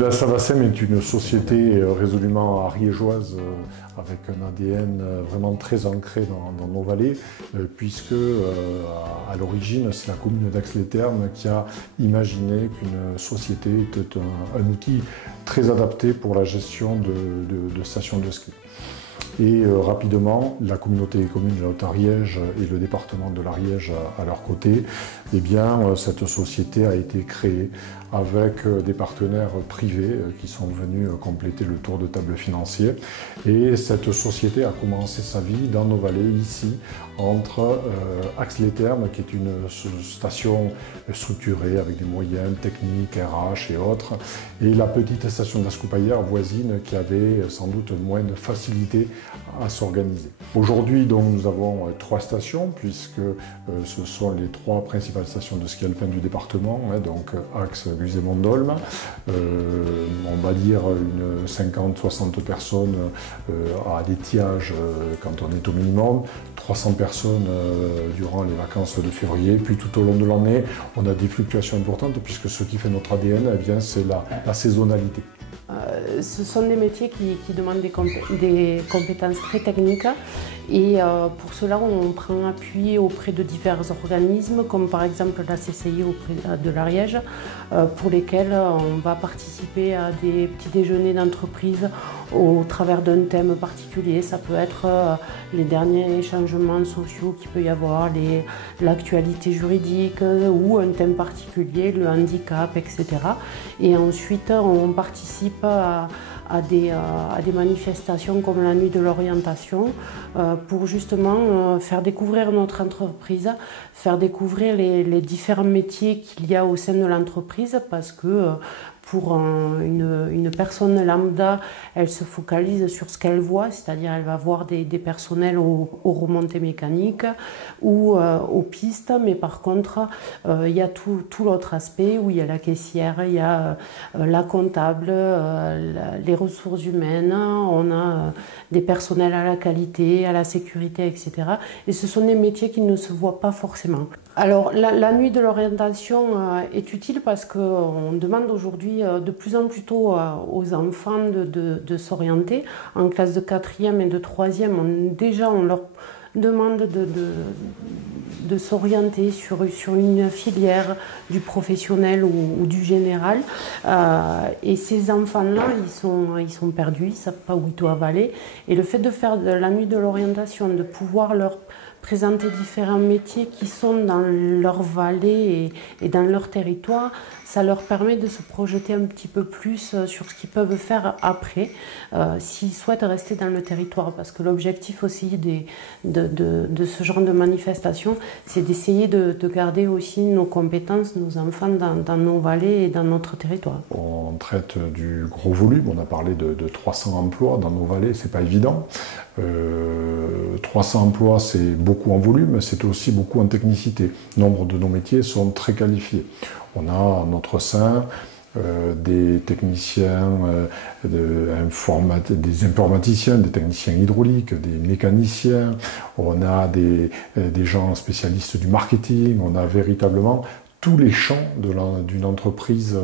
La Savacem est une société résolument ariégeoise avec un ADN vraiment très ancré dans nos vallées, puisque à l'origine c'est la commune d'Ax-les-Thermes qui a imaginé qu'une société était un outil très adapté pour la gestion de stations de ski. Et rapidement, la communauté des communes de la Haute-Ariège et le département de l'Ariège à leur côté, eh bien, cette société a été créée avec des partenaires privés qui sont venus compléter le tour de table financier. Et cette société a commencé sa vie dans nos vallées, ici, entre Ax-les-Thermes, qui est une station structurée avec des moyens techniques, RH et autres, et la petite station d'Ascoupaillère voisine qui avait sans doute moins de facilité à s'organiser. Aujourd'hui, donc, nous avons 3 stations, puisque ce sont les 3 principales stations de ski alpin du département, donc Ax, Guise et Mondolme. On va dire une 50-60 personnes à l'étiage quand on est au minimum, 300 personnes durant les vacances de février, puis tout au long de l'année, on a des fluctuations importantes, puisque ce qui fait notre ADN, eh bien, c'est la saisonnalité. Ce sont des métiers qui demandent des compétences très techniques et pour cela on prend appui auprès de divers organismes comme par exemple la CCI auprès de l'Ariège pour lesquels on va participer à des petits déjeuners d'entreprise au travers d'un thème particulier. Ça peut être les derniers changements sociaux qu'il peut y avoir, l'actualité juridique ou un thème particulier, le handicap, etc. Et ensuite on participe à des manifestations comme la nuit de l'orientation pour justement faire découvrir notre entreprise, faire découvrir les différents métiers qu'il y a au sein de l'entreprise parce que pour une personne lambda, elle se focalise sur ce qu'elle voit, c'est-à-dire elle va voir des personnels aux remontées mécaniques ou aux pistes, mais par contre, il y a tout l'autre aspect où il y a la caissière, il y a la comptable, les ressources humaines, on a des personnels à la qualité, à la sécurité, etc. Et ce sont des métiers qui ne se voient pas forcément. Alors, la nuit de l'orientation est utile parce qu'on demande aujourd'hui de plus en plus tôt aux enfants de s'orienter. En classe de 4e et de 3e, on leur demande de s'orienter sur une filière du professionnel ou du général. Et ces enfants-là, ils sont perdus, ils ne savent pas où ils doivent aller. Et le fait de faire de la nuit de l'orientation, de pouvoir leur présenter différents métiers qui sont dans leur vallée et dans leur territoire, ça leur permet de se projeter un petit peu plus sur ce qu'ils peuvent faire après, s'ils souhaitent rester dans le territoire. Parce que l'objectif aussi de ce genre de manifestation, c'est d'essayer de garder aussi nos compétences, nos enfants dans nos vallées et dans notre territoire. On traite du gros volume, on a parlé de 300 emplois dans nos vallées, c'est pas évident. 300 emplois, c'est beaucoup en volume, c'est aussi beaucoup en technicité. Nombre de nos métiers sont très qualifiés. On a en notre sein des techniciens, des informaticiens, des techniciens hydrauliques, des mécaniciens, on a des gens spécialistes du marketing, on a véritablement tous les champs d'une entreprise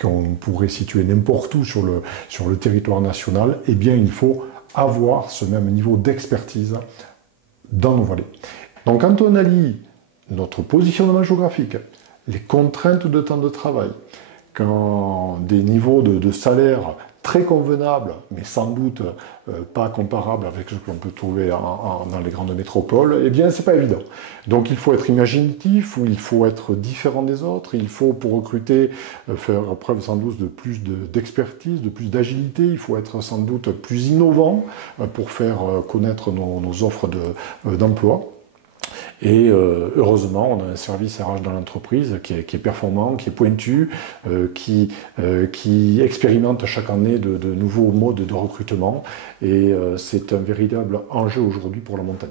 qu'on pourrait situer n'importe où sur le territoire national. Eh bien, il faut avoir ce même niveau d'expertise dans nos vallées. Donc quand on allie notre positionnement géographique, les contraintes de temps de travail, quand des niveaux de salaire très convenables, mais sans doute pas comparables avec ce qu'on peut trouver dans les grandes métropoles, eh bien c'est pas évident. Donc il faut être imaginatif, ou il faut être différent des autres, il faut pour recruter faire preuve sans doute de plus d'expertise, de plus d'agilité, il faut être sans doute plus innovant pour faire connaître nos offres d'emploi. Et heureusement, on a un service RH dans l'entreprise qui est performant, qui est pointu, qui expérimente chaque année de nouveaux modes de recrutement. Et c'est un véritable enjeu aujourd'hui pour la montagne.